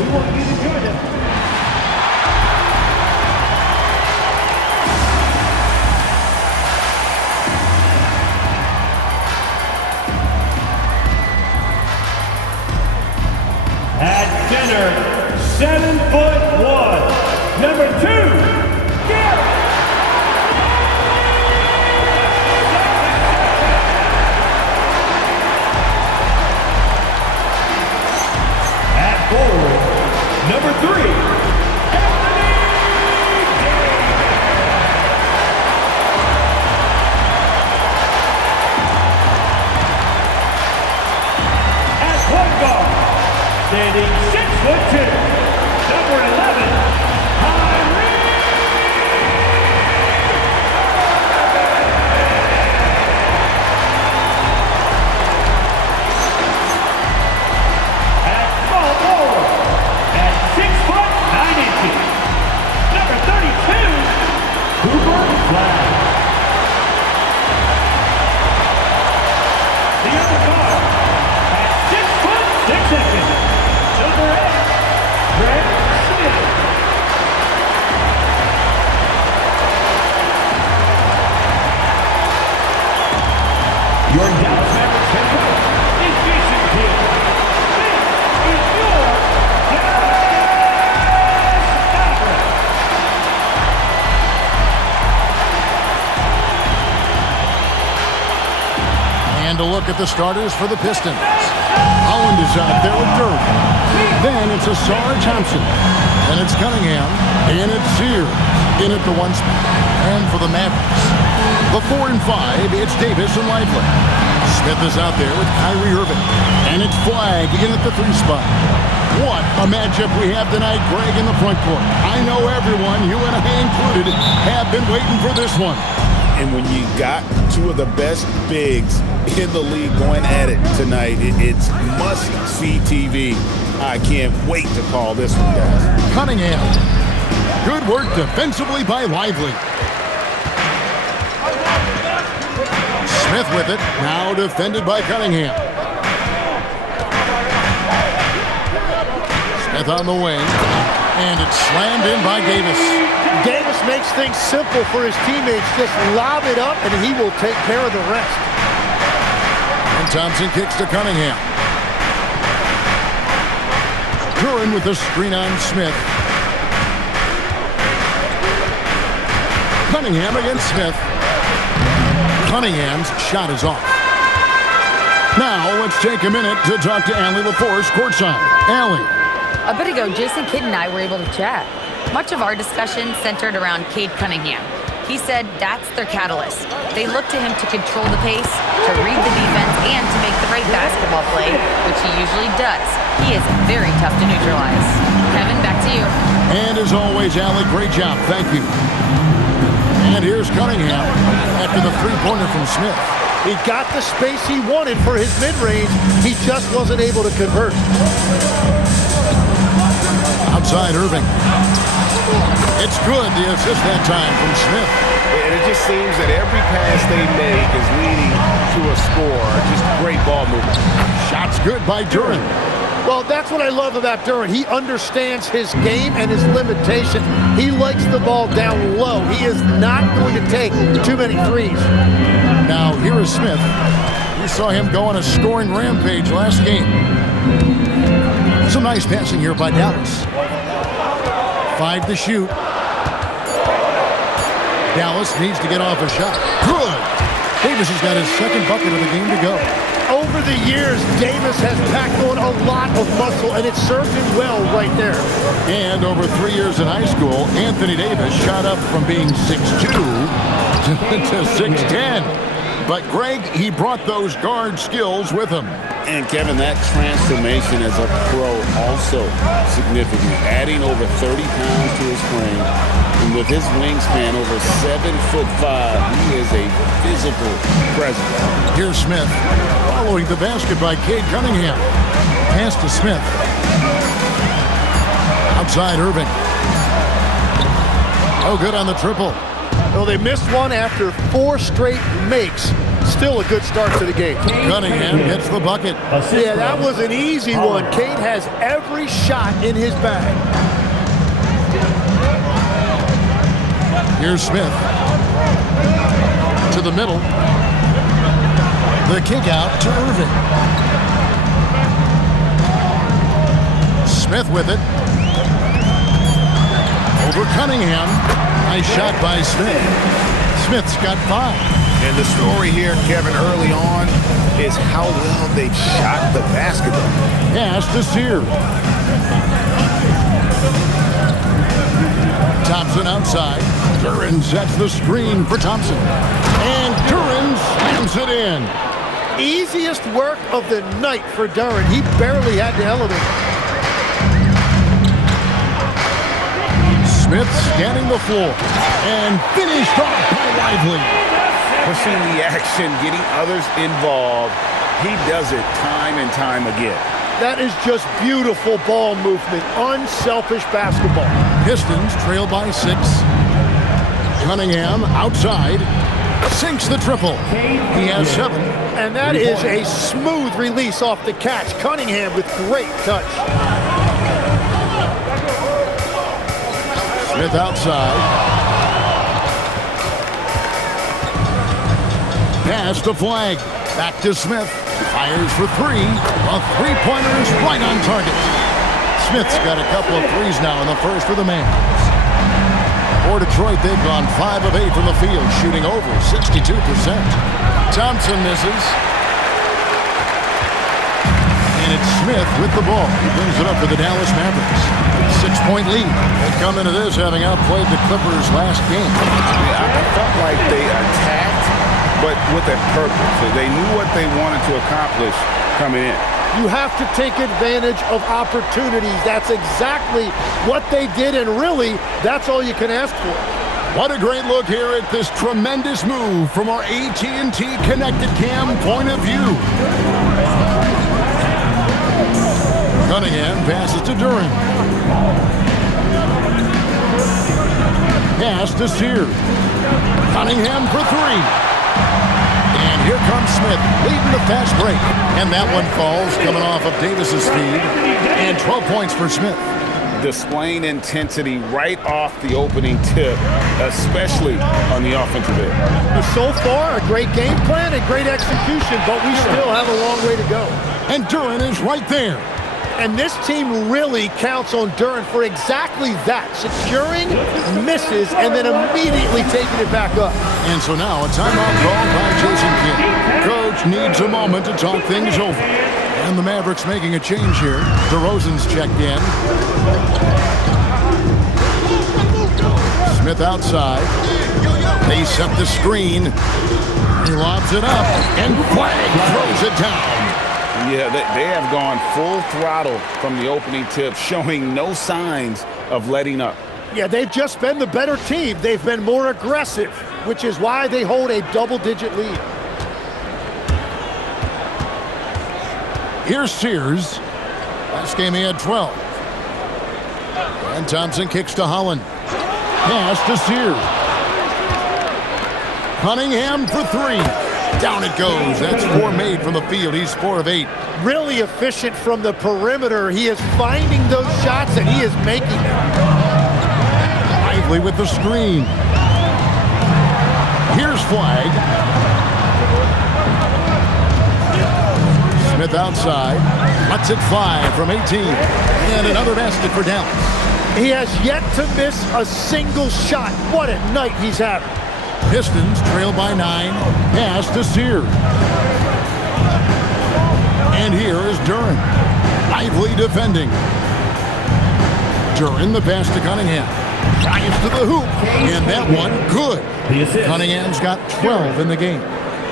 We want you to join us. At center, 7'1", number 2, Gary. At forward, number 3, Anthony Davis. At point guard, standing 6'2", number 11, Kyrie. At small forward, at 6'9", number 32, Cooper Flag. The other guard, at 6'6", number 8, Greg Smith. Your Dallas Mavericks head coach is Jason Kidd. This is your Dallas Mavericks. And a look at the starters for the Pistons. Holland is out there with Dirk. Then it's Asar Thompson. And it's Cunningham. And it's Sears in at the 1 spot. And for the Mavericks, the 4 and 5, it's Davis and Lively. Smith is out there with Kyrie Irving. And it's Flag in at the 3 spot. What a matchup we have tonight, Greg, in the front court. I know everyone, you and I included, have been waiting for this one. And when you got two of the best bigs in the league going at it tonight, it's must-see TV. I can't wait to call this one, guys. Cunningham. Good work defensively by Lively. Smith with it. Now defended by Cunningham. Smith on the wing. And it's slammed in by Davis. Davis makes things simple for his teammates. Just lob it up, and he will take care of the rest. And Thompson kicks to Cunningham. Curran with the screen on Smith. Cunningham against Smith. Cunningham's shot is off. Now let's take a minute to talk to Allie LaForce courtside. Allie. A bit ago, Jason Kidd and I were able to chat. Much of our discussion centered around Cade Cunningham. He said that's their catalyst. They look to him to control the pace, to read the defense, and to make the right basketball play, which he usually does. He is very tough to neutralize. Kevin, back to you. And as always, Allie, great job. Thank you. And here's Cunningham after the three-pointer from Smith. He got the space he wanted for his mid-range. He just wasn't able to convert. Outside Irving. It's good, the assist that time from Smith. And it just seems that every pass they make is leading to a score. Just great ball movement. Shots good by Duren. Well, that's what I love about Duren. He understands his game and his limitation. He likes the ball down low. He is not going to take too many threes. Now, here is Smith. We saw him go on a scoring rampage last game. Some nice passing here by Dallas. 5 to shoot. Dallas needs to get off a shot. Good! Davis has got his second bucket of the game to go. Over the years, Davis has packed on a lot of muscle, and it served him well right there. And over 3 years in high school, Anthony Davis shot up from being 6'2" to 6'10". But Greg, he brought those guard skills with him. And Kevin, that transformation as a pro also significant. Adding over 30 pounds to his frame. And with his wingspan over 7'5", he is a physical presence. Here's Smith. Following the basket by Cade Cunningham. Pass to Smith. Outside Irving. Oh, good on the triple. Well, they missed one after 4 straight makes. Still a good start to the game. Cunningham hits the bucket. Yeah, that was an easy one. Cade has every shot in his bag. Here's Smith. To the middle. The kick out to Irving. Smith with it. Over Cunningham. Nice shot by Smith. Smith's got 5. And the story here, Kevin, early on is how well they've shot the basketball. Pass to Sears. Thompson outside. Duren sets the screen for Thompson. And Duren slams it in. Easiest work of the night for Duren. He barely had to elevate. Smith scanning the floor. And finished off by Lively. Pushing the action, getting others involved. He does it time and time again. That is just beautiful ball movement. Unselfish basketball. Pistons trail by 6. Cunningham outside. Sinks the triple. He has 7. And that is a smooth release off the catch. Cunningham with great touch. Smith outside. Pass to Flag. Back to Smith. Fires for 3. A three-pointer is right on target. Smith's got a couple of threes now in the first for the Mavs. For Detroit, they've gone 5 of 8 from the field, shooting over 62%. Thompson misses. And it's Smith with the ball. He brings it up for the Dallas Mavericks. 6-point lead. They come into this having outplayed the Clippers last game. Yeah, I felt like they attacked, but with a purpose. So they knew what they wanted to accomplish coming in. You have to take advantage of opportunities. That's exactly what they did, and really, that's all you can ask for. What a great look here at this tremendous move from our AT&T Connected Cam point of view. Cunningham passes to Duren. Pass to Sears. Cunningham for 3. And here comes Smith, leading the fast break. And that one falls, coming off of Davis's feed. And 12 points for Smith. Displaying intensity right off the opening tip, especially on the offensive end. So far, a great game plan and great execution, but we still have a long way to go. And Duren is right there. And this team really counts on Duren for exactly that. Securing, misses, and then immediately taking it back up. And so now a timeout called by Jason Kidd. Coach needs a moment to talk things over. And the Mavericks making a change here. DeRozan's checked in. Smith outside. They set the screen. He lobs it up. And Flag throws it down. Yeah, they have gone full throttle from the opening tip, showing no signs of letting up. Yeah, they've just been the better team. They've been more aggressive, which is why they hold a double-digit lead. Here's Sears. Last game he had 12. And Thompson kicks to Holland. Pass to Sears. Cunningham for 3. Down it goes. That's 4 made from the field. He's 4 of 8. Really efficient from the perimeter. He is finding those shots, and he is making them. Lively with the screen. Here's Flag. Smith outside. Lets it fly from 18. And another basket for Dallas. He has yet to miss a single shot. What a night he's having. Pistons trail by 9. Pass to Sears. And here is Duren. Lively defending. Duren the pass to Cunningham. Drives to the hoop. And that one good. Cunningham's got 12 in the game.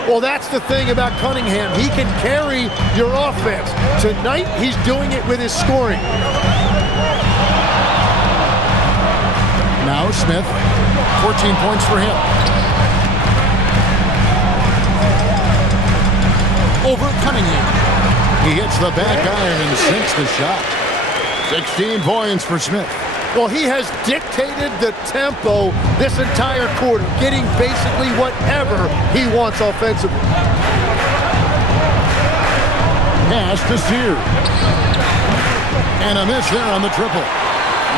Well, that's the thing about Cunningham. He can carry your offense. Tonight, he's doing it with his scoring. Now Smith. 14 points for him. Over Cunningham. He hits the back iron and sinks the shot. 16 points for Smith. Well, he has dictated the tempo this entire quarter, getting basically whatever he wants offensively. pass to Sears. And a miss there on the triple.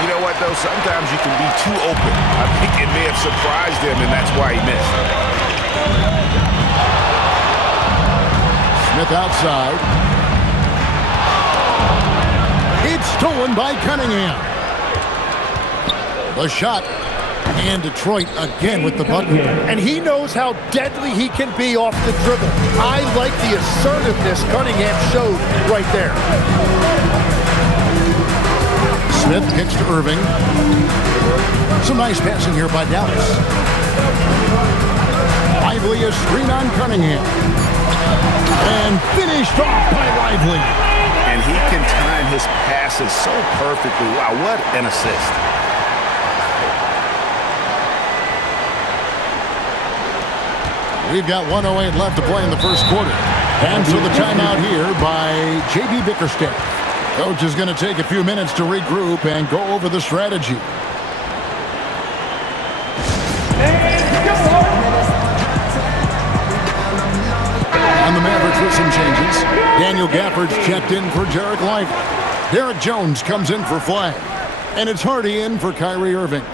You know what, though? Sometimes you can be too open. I think it may have surprised him, and that's why he missed. Smith outside. It's stolen by Cunningham. The shot. And Detroit again with the button. And he knows how deadly he can be off the dribble. I like the assertiveness Cunningham showed right there. Smith kicks to Irving. Some nice passing here by Dallas. Lively a screen on Cunningham. And finished off by Lively. And he can time his passes so perfectly. Wow, what an assist. We've got 1:08 left to play in the first quarter. And so the timeout here by J.B. Bickerstaff. Coach is going to take a few minutes to regroup and go over the strategy. And the Mavericks with some changes. Daniel Gafford's checked in for Derek Lively. Derek Jones comes in for Flag. And it's Hardy in for Kyrie Irving.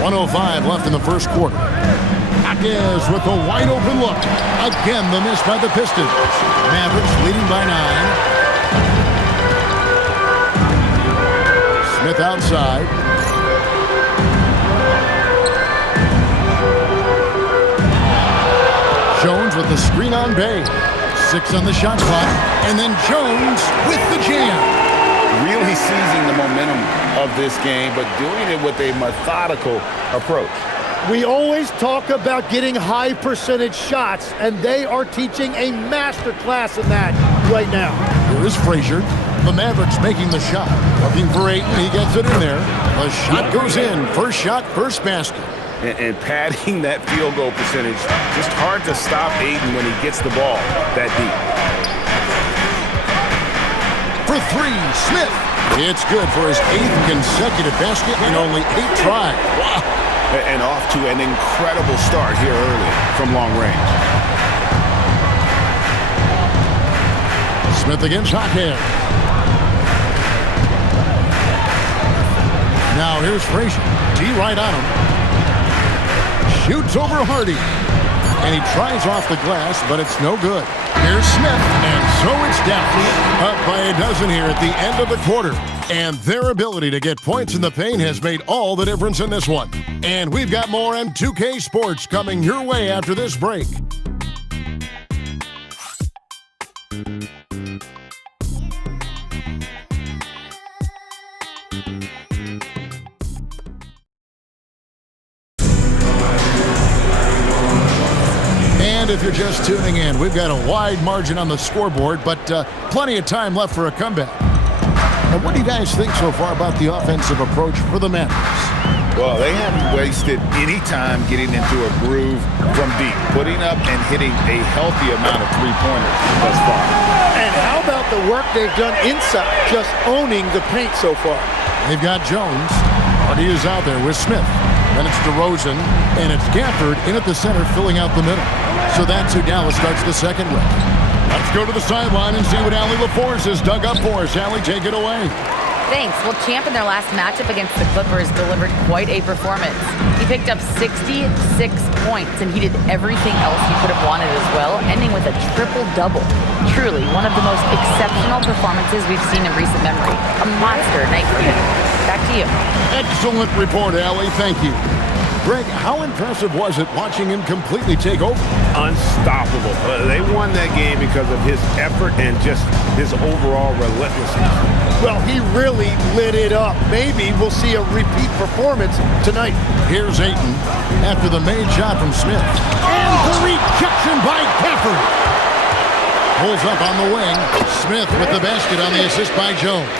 1:05 left in the first quarter. Hawkins with a wide open look. Again, the miss by the Pistons. Mavericks leading by 9. Smith outside. Jones with the screen on Bay. 6 on the shot clock. And then Jones with the jam. Really seizing the momentum of this game, but doing it with a methodical approach. We always talk about getting high percentage shots, and they are teaching a master class in that right now. Here is Frazier. The Mavericks making the shot. Looking for Ayton. He gets it in there. The shot goes in. First shot, first basket. And padding that field goal percentage, just hard to stop Ayton when he gets the ball that deep. For 3, Smith. It's good for his 8th consecutive basket in only 8 tries. Wow. And off to an incredible start here early from long range. Smith against Hawkins. Now here's Frazier. D right on him. Shoots over Hardy. And he tries off the glass, but it's no good. Here's Smith, and so it's down. Up by a dozen here at the end of the quarter. And their ability to get points in the paint has made all the difference in this one. And we've got more M2K Sports coming your way after this break. And if you're just tuning in, we've got a wide margin on the scoreboard, but plenty of time left for a comeback. And what do you guys think so far about the offensive approach for the Mavericks? Well, they haven't wasted any time getting into a groove from deep, putting up and hitting a healthy amount of three-pointers thus far. And how about the work they've done inside, just owning the paint so far? They've got Jones. Hardy is out there with Smith. Then it's DeRozan, and it's Gafford in at the center filling out the middle. So that's who Dallas starts the second with. Let's go to the sideline and see what Allie LaForce has dug up for us. Allie, take it away. Thanks. Well, Champ in their last matchup against the Clippers delivered quite a performance. He picked up 66 points, and he did everything else he could have wanted as well, ending with a triple-double. Truly, one of the most exceptional performances we've seen in recent memory. A monster night for him. Back to you. Excellent report, Allie. Thank you. Greg, how impressive was it watching him completely take over? Unstoppable. They won that game because of his effort and just his overall relentlessness. Well, he really lit it up. Maybe we'll see a repeat performance tonight. Here's Ayton after the made shot from Smith. And the rejection by Gafford. Pulls up on the wing. Smith with the basket on the assist by Jones.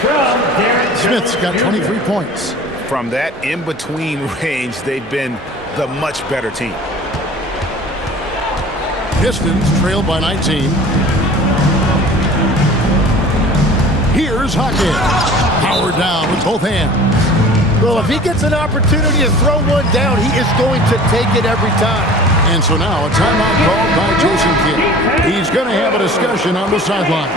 Smith's got 23 points. From that in-between range, they've been the much better team. Pistons trailed by 19. Here's Hawkins. Powered down with both hands. Well, if he gets an opportunity to throw one down, he is going to take it every time. And so now a timeout called by Jason Kidd. He's going to have a discussion on the sideline.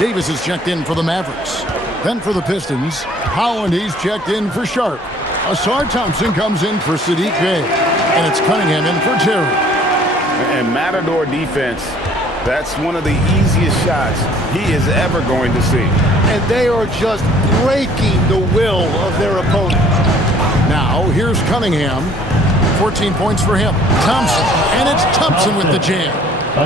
Davis is checked in for the Mavericks. Then for the Pistons, Howland, he's checked in for Sharp. Asar Thompson comes in for Sadiq Bey. And it's Cunningham in for Terry. And Matador defense, that's one of the easiest shots he is ever going to see. And they are just breaking the will of their opponent. Now, here's Cunningham. 14 points for him. Thompson, and it's Thompson with the jam.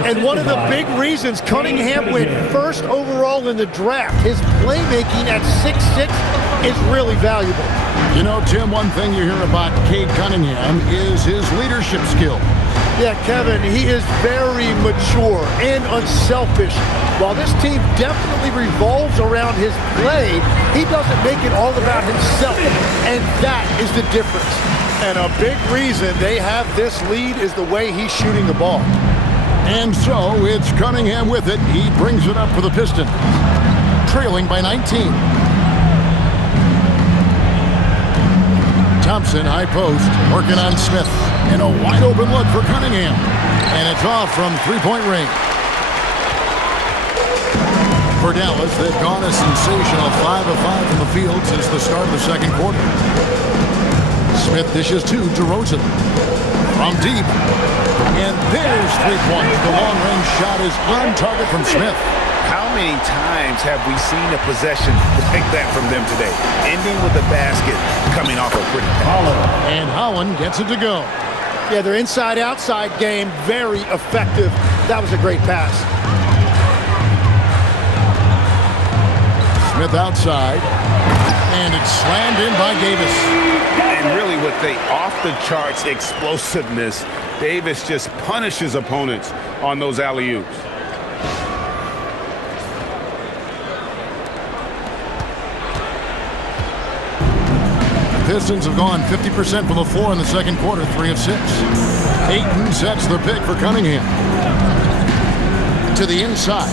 And one of the big reasons Cunningham went first overall in the draft, his playmaking at 6'6" is really valuable. You know, Tim, one thing you hear about Cade Cunningham is his leadership skill. Yeah, Kevin, he is very mature and unselfish. While this team definitely revolves around his play, he doesn't make it all about himself, and that is the difference. And a big reason they have this lead is the way he's shooting the ball. And so it's Cunningham with it. He brings it up for the Pistons, trailing by 19. Thompson, high post, working on Smith. And a wide open look for Cunningham. And it's off from three-point range. For Dallas, they've gone a sensational 5 of 5 from the field since the start of the second quarter. Smith dishes to DeRozan. From deep. And there's 3 points. The long-range shot is on target from Smith. How many times have we seen a possession like that from them today? Ending with a basket coming off a pretty pass. And Howland gets it to go. Yeah, their inside-outside game, very effective. That was a great pass. Smith outside. And it's slammed in by Davis. And really with the off-the-charts explosiveness, Davis just punishes opponents on those alley-oops. Pistons have gone 50% from the floor in the second quarter, 3 of 6. Ayton sets the pick for Cunningham. To the inside.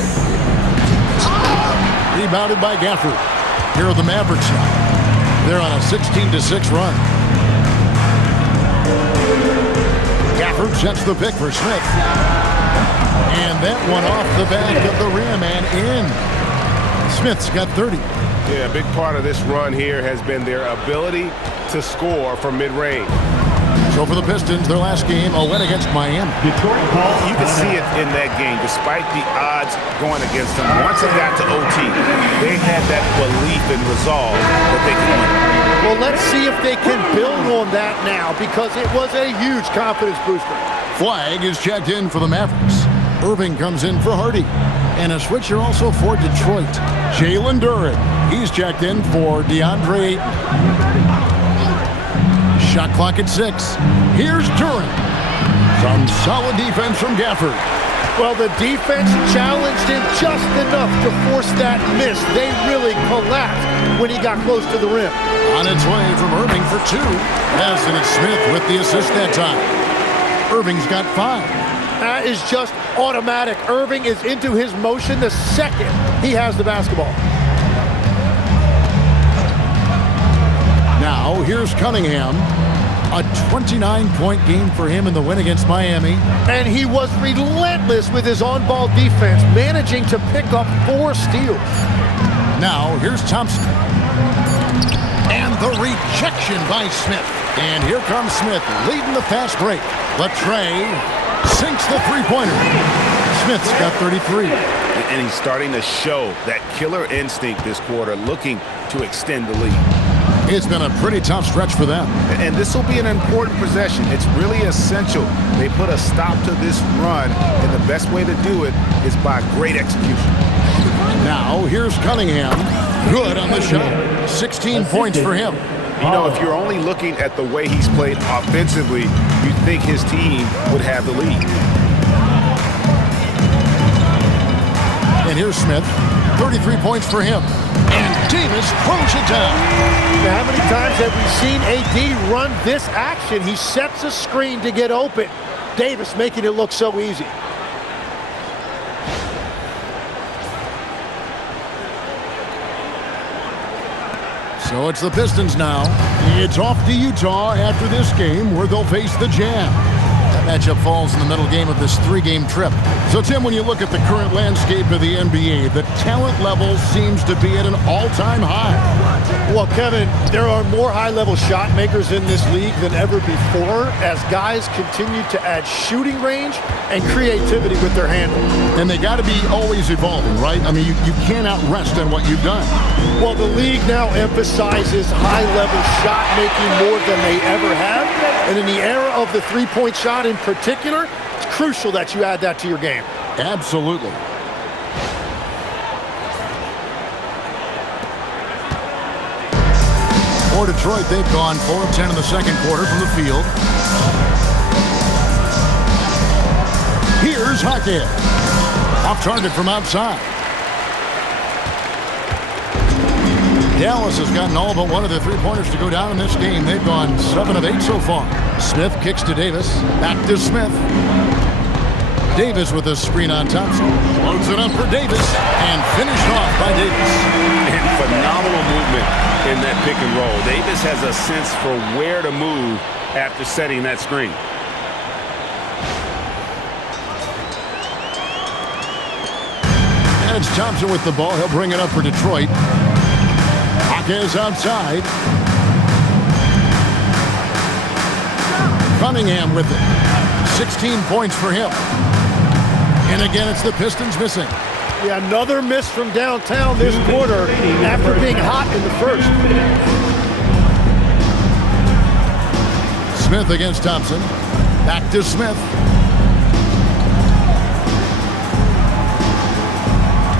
Rebounded by Gafford. Here are the Mavericks now. They're on a 16-6 run. Gafford sets the pick for Smith. And that one off the back of the rim and in. Smith's got 30. Yeah, a big part of this run here has been their ability to score from mid-range. So for the Pistons, their last game, a win against Miami. You can see it in that game, despite the odds going against them. Once it got to OT, they had that belief and resolve that they could win. Well, let's see if they can build on that now, because it was a huge confidence booster. Flag is checked in for the Mavericks. Irving comes in for Hardy. And a switcher also for Detroit. Jalen Duren. He's checked in for DeAndre Ayton. Shot clock at 6. Here's Duren. Some solid defense from Gafford. Well, the defense challenged him just enough to force that miss. They really collapsed when he got close to the rim. On its way from Irving for 2. As and it's Smith with the assist that time. Irving's got 5. That is just automatic. Irving is into his motion the second he has the basketball. Now, here's Cunningham. A 29-point game for him in the win against Miami. And he was relentless with his on-ball defense, managing to pick up 4 steals. Now, here's Thompson. And the rejection by Smith. And here comes Smith leading the fast break. Latrey sinks the three-pointer. Smith's got 33. And he's starting to show that killer instinct this quarter, looking to extend the lead. It's been a pretty tough stretch for them. And this will be an important possession. It's really essential they put a stop to this run, and the best way to do it is by great execution. Now, here's Cunningham. Good on the shot. 16 points for him. You know, if you're only looking at the way he's played offensively, you'd think his team would have the lead. And here's Smith. 33 points for him. And Davis throws it down. Now, how many times have we seen AD run this action? He sets a screen to get open. Davis making it look so easy. So it's the Pistons now. It's off to Utah after this game where they'll face the Jazz. That matchup falls in the middle game of this 3-game trip. So, Tim, when you look at the current landscape of the NBA, the talent level seems to be at an all-time high. Well, Kevin, there are more high-level shot makers in this league than ever before as guys continue to add shooting range and creativity with their handle. And they got to be always evolving, right? I mean, you cannot rest on what you've done. Well, the league now emphasizes high-level shot making more than they ever have. And in the era of the three-point shot in particular, it's crucial that you add that to your game. Absolutely. For Detroit, they've gone 4 of 10 in the second quarter from the field. Here's Hackett. Off target from outside. Dallas has gotten all but one of the three-pointers to go down in this game. They've gone 7 of 8 so far. Smith kicks to Davis. Back to Smith. Davis with a screen on Thompson. Loads it up for Davis. And finished off by Davis. And phenomenal movement in that pick and roll. Davis has a sense for where to move after setting that screen. And it's Thompson with the ball. He'll bring it up for Detroit. Is outside. Cunningham with it. 16 points for him. And again, it's the Pistons missing. Yeah, another miss from downtown this quarter after being hot in the first. Smith against Thompson. Back to Smith.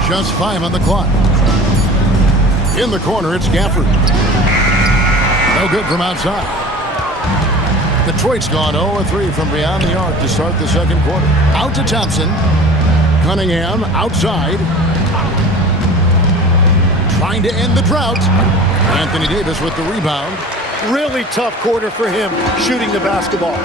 Just 5 on the clock. In the corner, it's Gafford. No good from outside. Detroit's gone 0-3 from beyond the arc to start the second quarter. Out to Thompson. Cunningham outside. Trying to end the drought. Anthony Davis with the rebound. Really tough quarter for him shooting the basketball.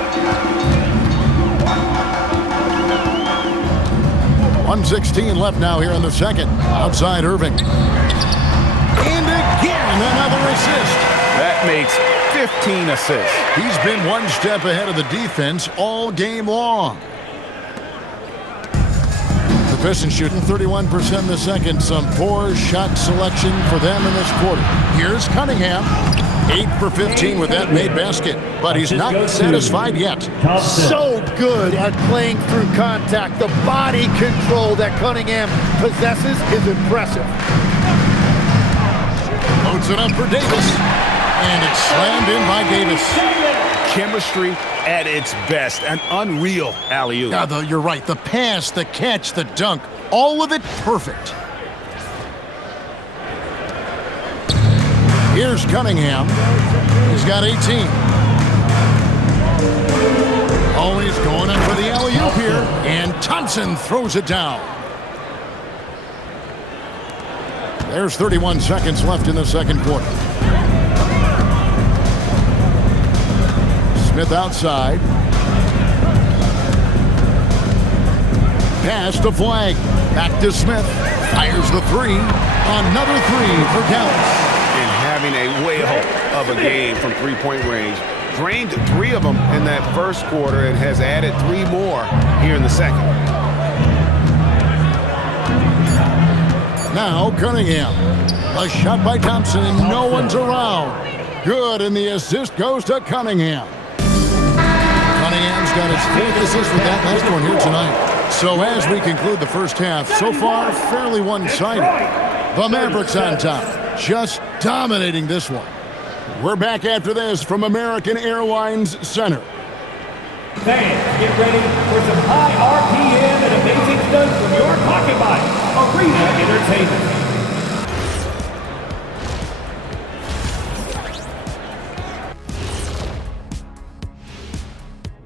1:16 left now here in the second. Outside Irving. And again, another assist. That makes 15 assists. He's been one step ahead of the defense all game long. The Pistons shooting 31% in the second. Some poor shot selection for them in this quarter. Here's Cunningham. 8 for 15 with that made basket. But he's not satisfied yet. So good at playing through contact. The body control that Cunningham possesses is impressive. Loads it up for Davis. And it's slammed in by Davis. Chemistry at its best. An unreal alley-oop. Yeah, you're right. The pass, the catch, the dunk. All of it perfect. Here's Cunningham. He's got 18. Oh, he's going in for the alley-oop here. And Thompson throws it down. There's 31 seconds left in the second quarter. Smith outside. Pass to Flag. Back to Smith. Fires the three. Another three for Dallas. And having a whale of a game from three-point range. Drained 3 of them in that first quarter and has added 3 more here in the second. Now Cunningham. A shot by Thompson and no one's around. Good, and the assist goes to Cunningham. Cunningham's got his 4th assist with that last one here tonight. So as we conclude the first half, so far fairly one-sided. The Mavericks on top, just dominating this one. We're back after this from American Airlines Center. Fans, get ready for some high RPM and amazing stunts from your pocket bike. Arena Entertainment.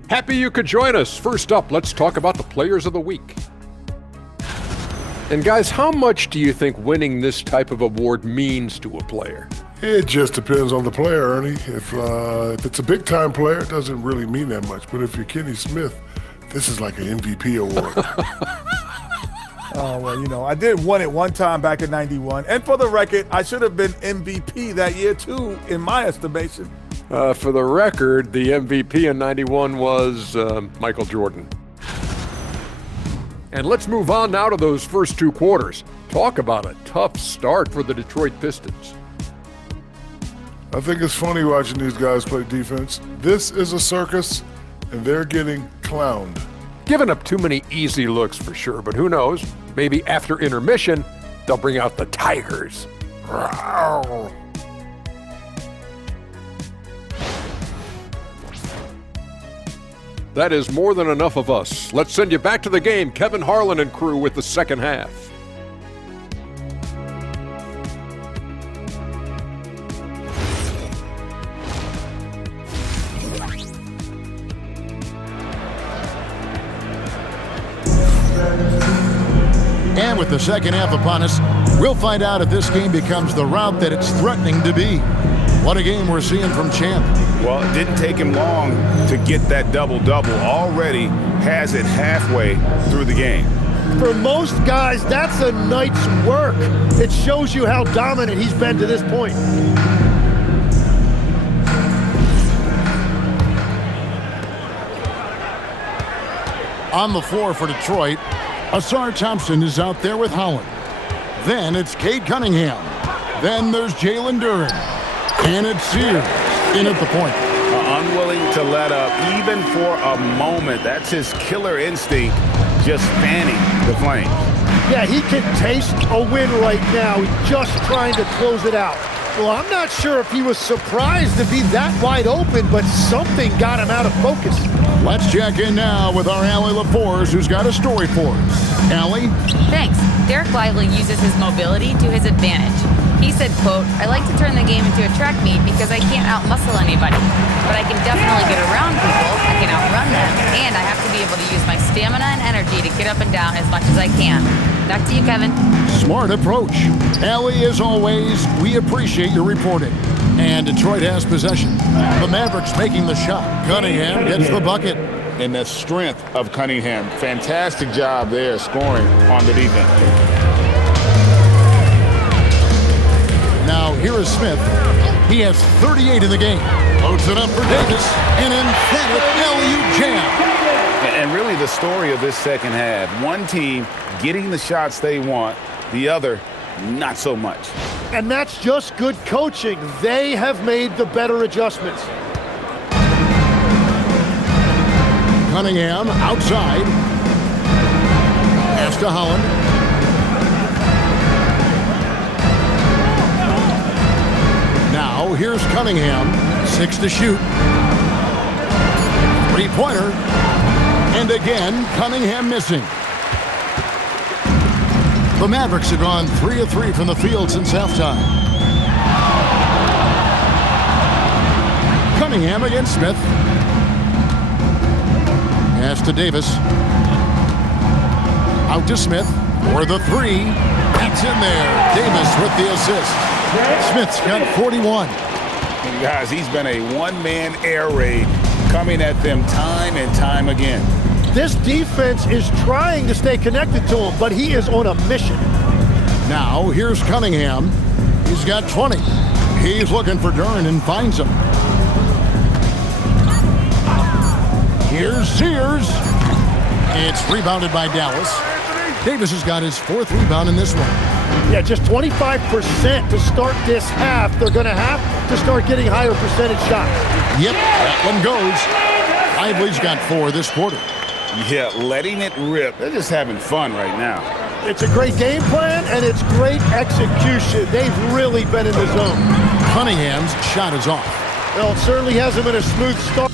Happy you could join us. First up, let's talk about the Players of the Week. And guys, how much do you think winning this type of award means to a player? It just depends on the player, Ernie. If it's a big-time player, it doesn't really mean that much. But if you're Kenny Smith, this is like an MVP award. Oh, well, you know, I did win it one time back in 91. And for the record, I should have been MVP that year, too, in my estimation. For the record, the MVP in 91 was Michael Jordan. And let's move on now to those first two quarters. Talk about a tough start for the Detroit Pistons. I think it's funny watching these guys play defense. This is a circus, and they're getting clowned. Giving up too many easy looks for sure, but who knows? Maybe after intermission, they'll bring out the Tigers. Rawr. That is more than enough of us. Let's send you back to the game. Kevin Harlan and crew with the second half. And with the second half upon us, we'll find out if this game becomes the rout that it's threatening to be. What a game we're seeing from Champ. Well, it didn't take him long to get that double-double. Already has it halfway through the game. For most guys, that's a night's work. It shows you how dominant he's been to this point. On the floor for Detroit, Asar Thompson is out there with Holland. Then it's Cade Cunningham. Then there's Jalen Duren. And it's Sears in at the point. Unwilling to let up even for a moment. That's his killer instinct, just fanning the flames. Yeah, he can taste a win right now. He's just trying to close it out. Well, I'm not sure if he was surprised to be that wide open, but something got him out of focus. Let's check in now with our Allie LaForce, who's got a story for us. Allie? Thanks. Derek Lively uses his mobility to his advantage. He said, quote, "I like to turn the game into a track meet because I can't out-muscle anybody. But I can definitely get around people, I can outrun them, and I have to be able to use my stamina and energy to get up and down as much as I can." Back to you, Kevin. Smart approach. Allie, as always, we appreciate your reporting. And Detroit has possession. The Mavericks making the shot. Cunningham gets the bucket. And the strength of Cunningham. Fantastic job there scoring on the defense. Now here is Smith. He has 38 in the game. Loads it up for Davis. An emphatic alley-oop jam. And really the story of this second half, one team getting the shots they want, the other not so much. And that's just good coaching. They have made the better adjustments. Cunningham outside. Pass to Holland. Now here's Cunningham. 6 to shoot. Three-pointer. And again, Cunningham missing. The Mavericks have gone 3 of 3 from the field since halftime. Cunningham against Smith. Pass to Davis. Out to Smith for the three. That's in there. Davis with the assist. Smith's got 41. And guys, he's been a one-man air raid coming at them time and time again. This defense is trying to stay connected to him, but he is on a mission. Now here's Cunningham. He's got 20. He's looking for Duren and finds him. Here's Sears. It's rebounded by Dallas. Davis has got his 4th rebound in this one. Yeah, just 25% to start this half. They're going to have to start getting higher percentage shots. Yep, that one goes. Lively's got 4 this quarter. Yeah, letting it rip. They're just having fun right now. It's a great game plan, and it's great execution. They've really been in the zone. Cunningham's shot is off. Well, it certainly hasn't been a smooth start.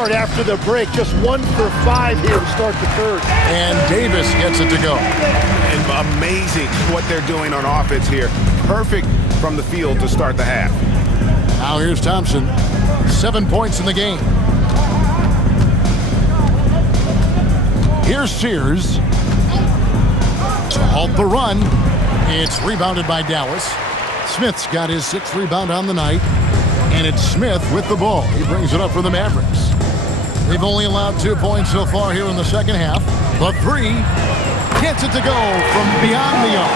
After the break, just 1 for 5 here to start the third. And Davis gets it to go. And amazing what they're doing on offense here. Perfect from the field to start the half. Now here's Thompson. 7 points in the game. Here's Sears. To halt the run. It's rebounded by Dallas. Smith's got his 6th rebound on the night. And it's Smith with the ball. He brings it up for the Mavericks. They've only allowed 2 points so far here in the second half. The 3 gets it to go from beyond the arc.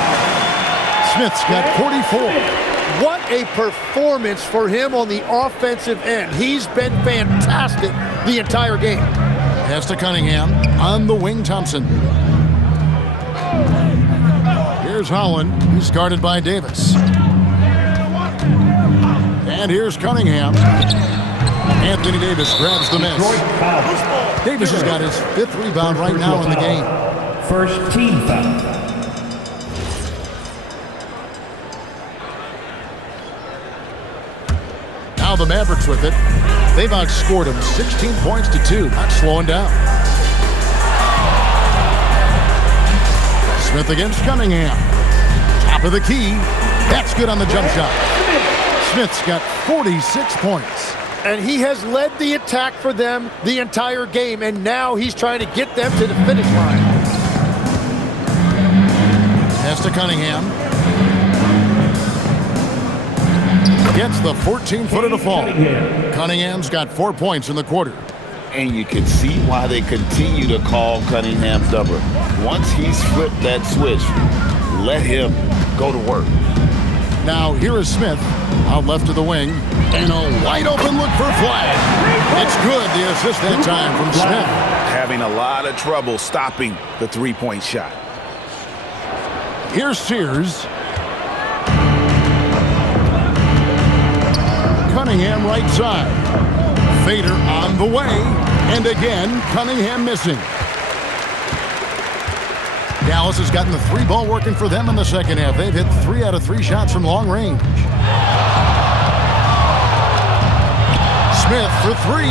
Smith's got 44. What a performance for him on the offensive end. He's been fantastic the entire game. Pass to Cunningham. On the wing, Thompson. Here's Holland. He's guarded by Davis. And here's Cunningham. Anthony Davis grabs the miss. Davis has got his 5th rebound right now in the game. First team foul. Now the Mavericks with it. They've outscored him 16 points to 2. Not slowing down. Smith against Cunningham. Top of the key. That's good on the jump shot. Smith's got 46 points. And he has led the attack for them the entire game, and now he's trying to get them to the finish line. Pass to Cunningham. Gets the 14-footer to fall. Cunningham's got 4 points in the quarter. And you can see why they continue to call Cunningham stubborn. Once he's flipped that switch, let him go to work. Now here is Smith, out left of the wing, and a wide open look for Flag. It's good, the assist that time from Smith. Having a lot of trouble stopping the three-point shot. Here's Sears. Cunningham right side. Fader on the way, and again, Cunningham missing. Dallas has gotten the 3-ball working for them in the second half. They've hit 3 out of 3 shots from long range. Smith for 3,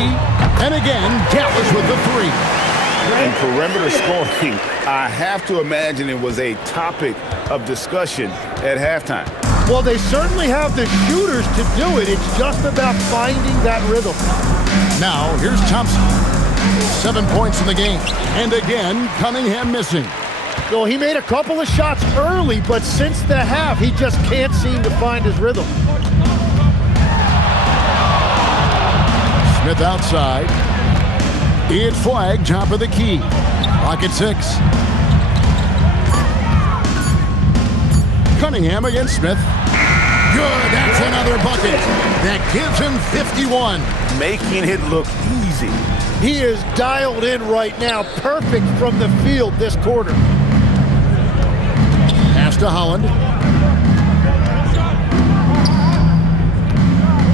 and again, Dallas with the 3. And perimeter scoring, I have to imagine it was a topic of discussion at halftime. Well, they certainly have the shooters to do it. It's just about finding that rhythm. Now, here's Thompson. 7 points in the game. And again, Cunningham missing. Well, he made a couple of shots early, but since the half, he just can't seem to find his rhythm. Smith outside. It's Flag, top of the key. Pocket 6. Cunningham against Smith. Good, that's another bucket. That gives him 51. Making it look easy. He is dialed in right now. Perfect from the field this quarter. Pass to Holland.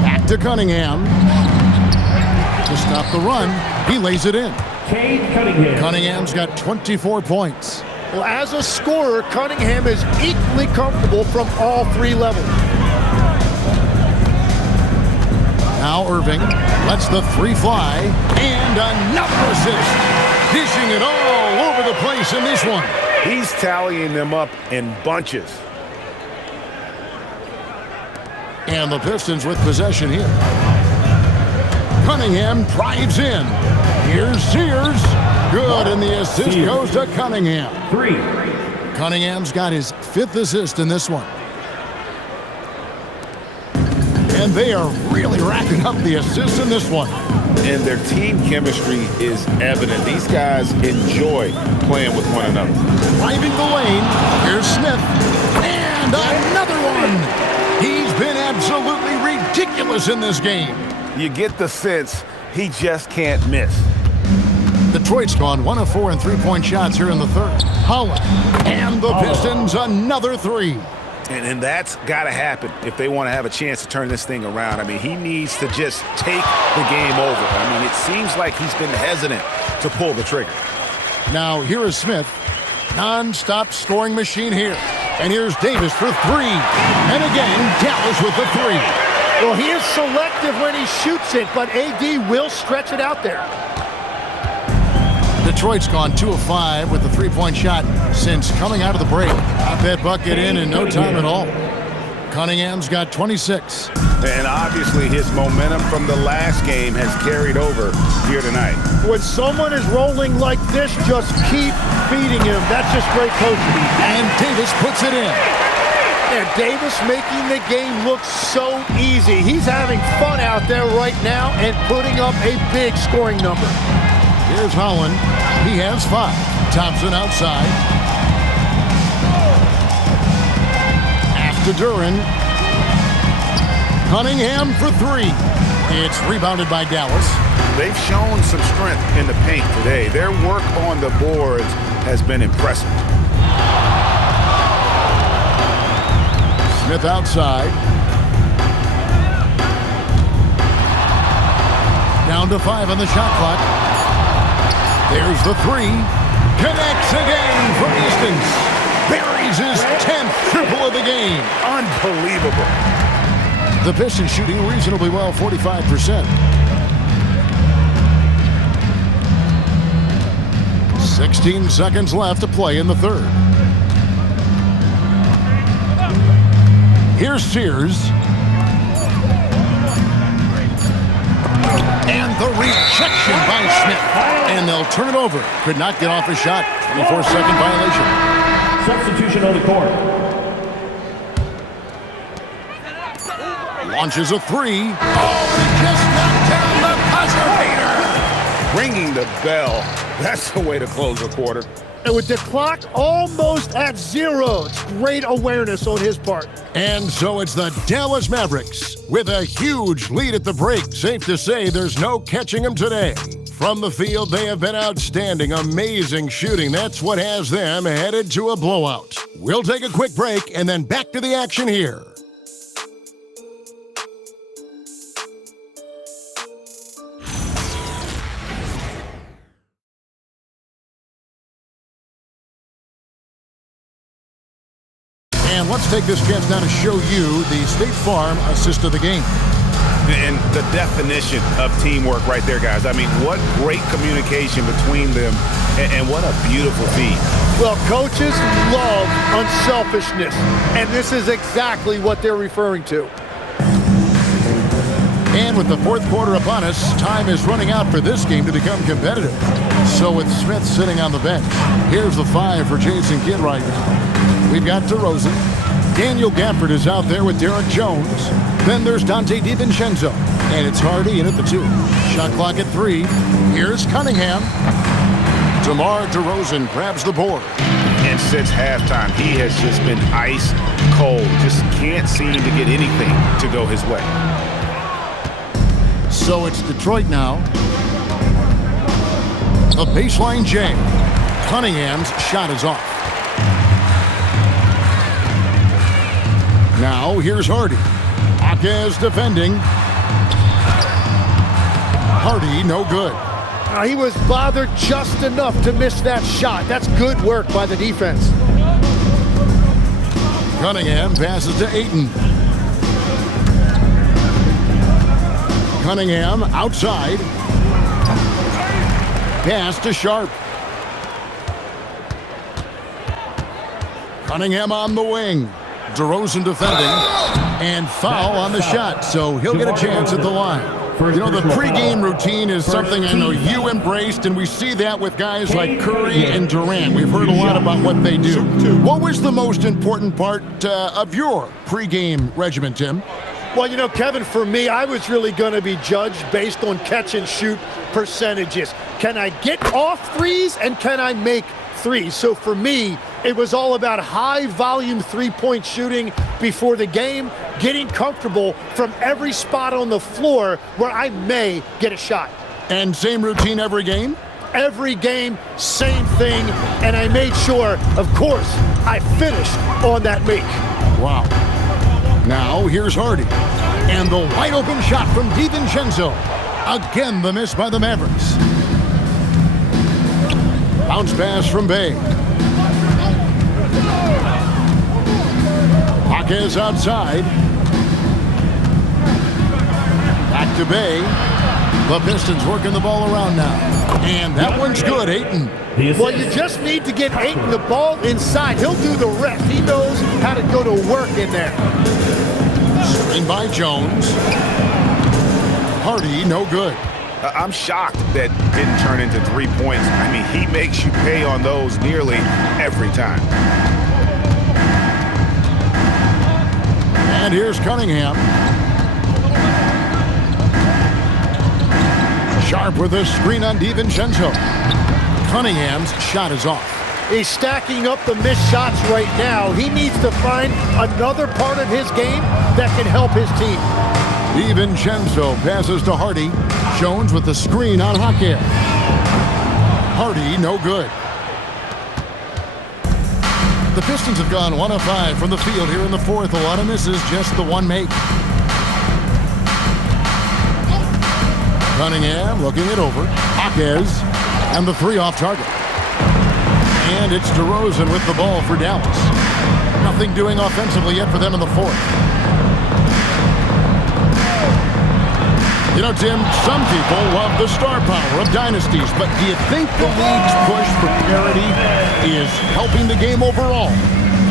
Back to Cunningham. To stop the run, he lays it in. Cade Cunningham. Cunningham's got 24 points. Well, as a scorer, Cunningham is equally comfortable from all 3 levels. Now Irving lets the 3 fly, and another assist. Dishing it all over the place in this one. He's tallying them up in bunches. And the Pistons with possession here. Cunningham drives in. Here's Sears. Good, and the assist goes to Cunningham. 3. Cunningham's got his 5th assist in this one. And they are really racking up the assists in this one. And their team chemistry is evident. These guys enjoy playing with one another. Driving the lane, here's Smith. And another one. He's been absolutely ridiculous in this game. You get the sense he just can't miss. Detroit's gone 1 of 4 in 3-point shots here in the third. Holland and the Pistons another 3. And that's got to happen if they want to have a chance to turn this thing around. I mean, he needs to just take the game over. I mean, it seems like he's been hesitant to pull the trigger. Now, here is Smith. Non-stop scoring machine here. And here's Davis for 3. And again, Dallas with the 3. Well, he is selective when he shoots it, but AD will stretch it out there. Detroit's gone 2 of 5 with the three-point shot since coming out of the break. Got that bucket in no time at all. Cunningham's got 26. And obviously his momentum from the last game has carried over here tonight. When someone is rolling like this, just keep feeding him. That's just great coaching. And Davis puts it in. And Davis making the game look so easy. He's having fun out there right now and putting up a big scoring number. Here's Holland. He has 5. Thompson outside. After Duran. Cunningham for 3. It's rebounded by Dallas. They've shown some strength in the paint today. Their work on the boards has been impressive. Smith outside. Down to 5 on the shot clock. There's the 3. Connects again from distance. Buries his 10th triple of the game. Unbelievable. The Pistons shooting reasonably well, 45%. 16 seconds left to play in the third. Here's Sears. And the rejection by Smith. And they'll turn it over. Could not get off a shot. 24-second violation. Substitution on the court. Launches a 3. Oh, he just knocked down the buzzer beater. Ringing the bell. That's the way to close a quarter. And with the clock almost at 0, it's great awareness on his part. And so it's the Dallas Mavericks with a huge lead at the break. Safe to say there's no catching them today. From the field, they have been outstanding. Amazing shooting. That's what has them headed to a blowout. We'll take a quick break and then back to the action here. And let's take this chance now to show you the State Farm assist of the game. And the definition of teamwork right there, guys. I mean, what great communication between them, and what a beautiful feed. Well, coaches love unselfishness, and this is exactly what they're referring to. And with the fourth quarter upon us, time is running out for this game to become competitive. So with Smith sitting on the bench, here's the 5 for Jason Kidd right now. We've got DeRozan. Daniel Gafford is out there with Derek Jones. Then there's Dante DiVincenzo. And it's Hardy in at the 2. Shot clock at 3. Here's Cunningham. DeMar DeRozan grabs the board. And since halftime, he has just been ice cold. Just can't seem to get anything to go his way. So it's Detroit now. A baseline J. Cunningham's shot is off. Now here's Hardy. Jaquez defending. Hardy no good. He was bothered just enough to miss that shot. That's good work by the defense. Cunningham passes to Ayton. Cunningham outside. Pass to Sharp. Cunningham on the wing. DeRozan defending. And foul on the shot, so he'll get a chance at the line. You know, the pregame routine is something I know you embraced, and we see that with guys like Curry and Durant. We've heard a lot about what they do. What was the most important part of your pregame regimen, Tim? Well, you know, Kevin, for me, I was really going to be judged based on catch and shoot percentages. Can I get off threes and can I make threes? So for me, it was all about high volume three-point shooting before the game, getting comfortable from every spot on the floor where I may get a shot. And same routine every game? Every game, same thing, and I made sure, of course, I finished on that make. Wow. Now here's Hardy. And the wide open shot from DiVincenzo. Again, the miss by the Mavericks. Bounce pass from Bay. Jaquez outside. Back to Bay. The Pistons working the ball around now. And that one's good, Ayton. Well, you just need to get Ayton the ball inside. He'll do the rest. He knows how to go to work in there. Screen by Jones. Hardy, no good. I'm shocked that didn't turn into 3 points. I mean, he makes you pay on those nearly every time. And here's Cunningham. Sharp with a screen on DiVincenzo. Cunningham's shot is off. He's stacking up the missed shots right now. He needs to find another part of his game that can help his team. DiVincenzo passes to Hardy. Jones with the screen on Hackett. Hardy, no good. The Pistons have gone 1 of 5 from the field here in the fourth. A lot of misses, just the one make. Cunningham looking it over. Hackett and the 3 off target. And it's DeRozan with the ball for Dallas. Nothing doing offensively yet for them in the fourth. You know, Tim, some people love the star power of dynasties, but do you think the league's push for parity is helping the game overall?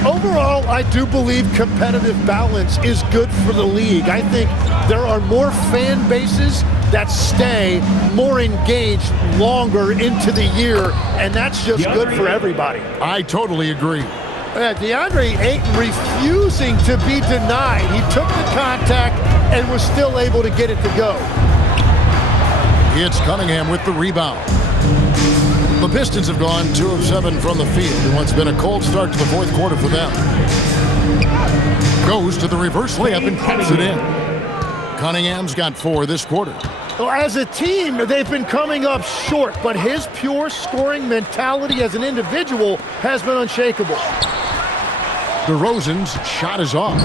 Overall, I do believe competitive balance is good for the league. I think there are more fan bases that stay more engaged longer into the year, and that's just good for everybody. I totally agree. DeAndre Ayton refusing to be denied. He took the contact and was still able to get it to go. It's Cunningham with the rebound. The Pistons have gone 2 of 7 from the field in what's been a cold start to the fourth quarter for them. Goes to the reverse layup and puts it in. Cunningham's got 4 this quarter. Well, as a team, they've been coming up short, but his pure scoring mentality as an individual has been unshakable. DeRozan's shot is off.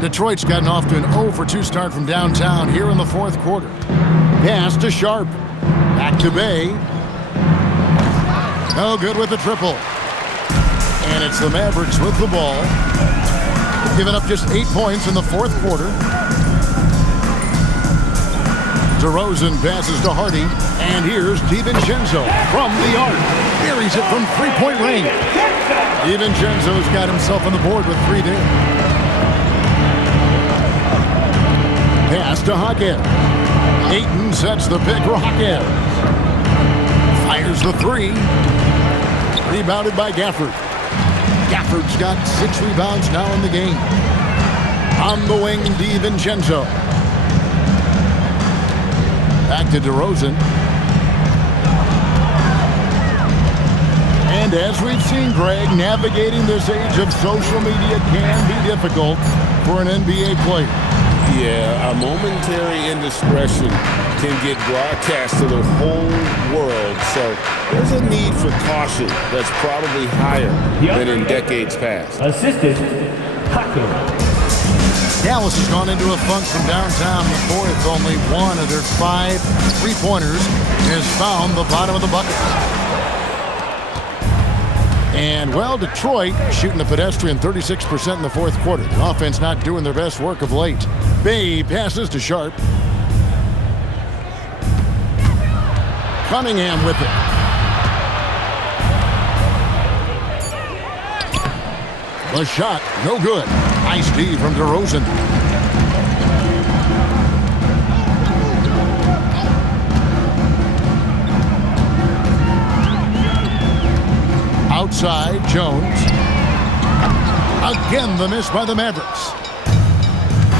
Detroit's gotten off to an 0 for 2 start from downtown here in the fourth quarter. Pass to Sharp. Back to Bay. No good with the triple. And it's the Mavericks with the ball. Giving up just 8 points in the fourth quarter. DeRozan passes to Hardy. And here's DiVincenzo from the arc. Buries it from 3-point range. DiVincenzo's got himself on the board with 3 there. Pass to Hackett. Ayton sets the pick for Hackett. Fires the 3. Rebounded by Gafford. Gafford's got 6 rebounds now in the game. On the wing, DiVincenzo. Back to DeRozan. And as we've seen, Greg, navigating this age of social media can be difficult for an NBA player. Yeah, a momentary indiscretion can get broadcast to the whole world, so there's a need for caution that's probably higher than in decades past. Assistant, Hackett. Dallas has gone into a funk from downtown in the fourth. Only 1 of their 5 3-pointers has found the bottom of the bucket. And, well, Detroit shooting the pedestrian 36% in the fourth quarter. The offense not doing their best work of late. Bay passes to Sharp. Cunningham with it. The shot, no good. Nice D from DeRozan. Outside, Jones. Again, the miss by the Mavericks.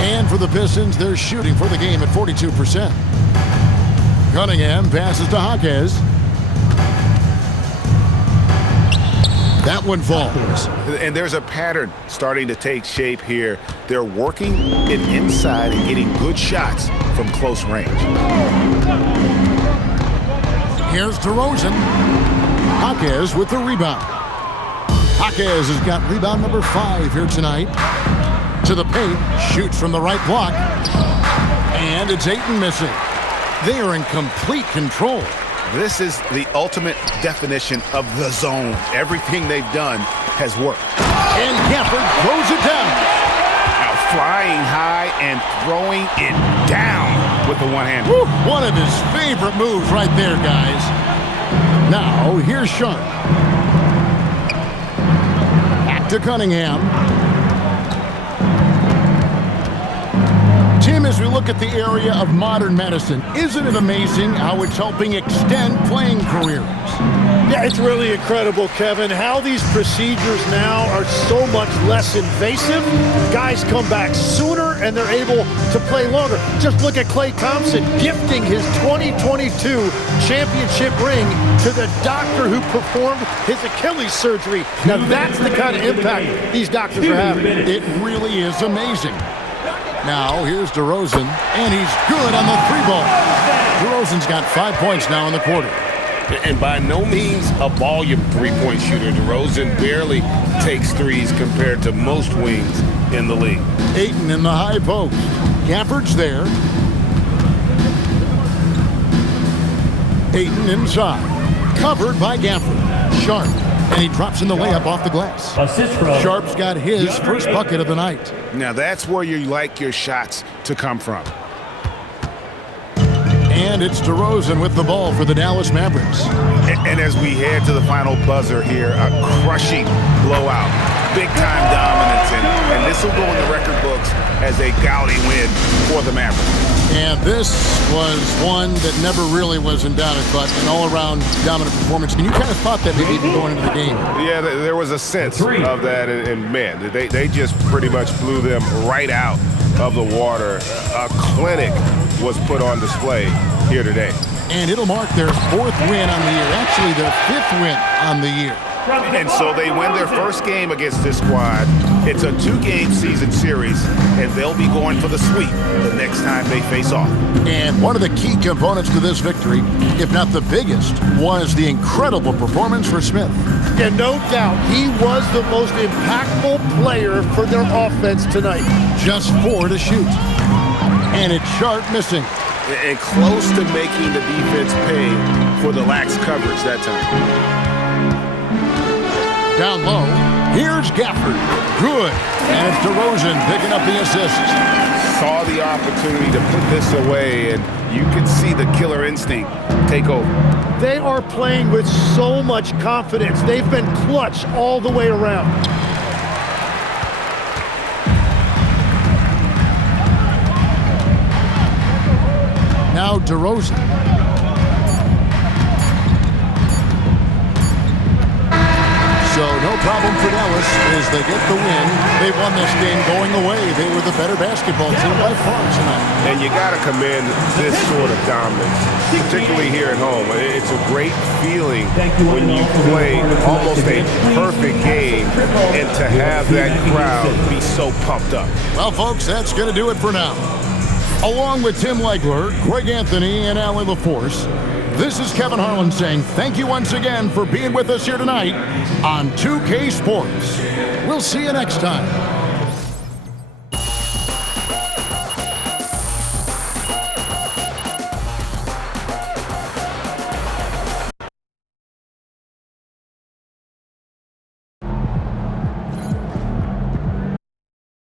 And for the Pistons, they're shooting for the game at 42%. Cunningham passes to Hackett. That one falls. And there's a pattern starting to take shape here. They're working it inside and getting good shots from close range. Here's DeRozan. Hackett with the rebound. Hackett has got rebound number 5 here tonight. To the paint, shoots from the right block. And it's Ayton missing. They are in complete control. This is the ultimate definition of the zone. Everything they've done has worked. And Gafford throws it down. Now flying high and throwing it down with the one-hand. One of his favorite moves right there, guys. Now, here's Sharp. Back to Cunningham. Tim, as we look at the area of modern medicine, isn't it amazing how it's helping extend playing careers? Yeah, it's really incredible, Kevin, how these procedures now are so much less invasive. Guys come back sooner and they're able to play longer. Just look at Klay Thompson gifting his 2022 championship ring to the doctor who performed his Achilles surgery. Now that's the kind of impact these doctors are having. It really is amazing. Now, here's DeRozan, and he's good on the three ball. DeRozan's got 5 points now in the quarter. And by no means a volume three-point shooter. DeRozan barely takes threes compared to most wings in the league. Ayton in the high post. Gafford's there. Ayton inside. Covered by Gafford. Sharp. And he drops in the layup off the glass. Assist from Sharp's got his first bucket of the night. Now that's where you like your shots to come from. And it's DeRozan with the ball for the Dallas Mavericks. And as we head to the final buzzer here, a crushing blowout. Big-time dominance, and this will go in the record books as a gaudy win for the Mavericks. And this was one that never really was in doubt, but an all-around dominant performance. And you kind of thought that maybe even going into the game. Yeah, there was a sense of that, and man, they just pretty much blew them right out of the water. A clinic was put on display here today. And it'll mark their fourth win on the year, actually their fifth win on the year. And so they win their first game against this squad. It's a 2-game season series, and they'll be going for the sweep the next time they face off. And one of the key components to this victory, if not the biggest, was the incredible performance for Smith. Yeah, no doubt, he was the most impactful player for their offense tonight. Just 4 to shoot. And it's Sharp missing. And close to making the defense pay for the lax coverage that time. Down low, here's Gafford. Good. And it's DeRozan picking up the assist. Saw the opportunity to put this away, and you could see the killer instinct take over. They are playing with so much confidence. They've been clutch all the way around. Now DeRozan. So no problem for Dallas as they get the win. They won this game going away. They were the better basketball team by far tonight. And you got to commend this sort of dominance, particularly here at home. It's a great feeling when you play almost a perfect game and to have that crowd be so pumped up. Well, folks, that's going to do it for now. Along with Tim Legler, Greg Anthony, and Allie LaForce, this is Kevin Harlan saying thank you once again for being with us here tonight on 2K Sports. We'll see you next time.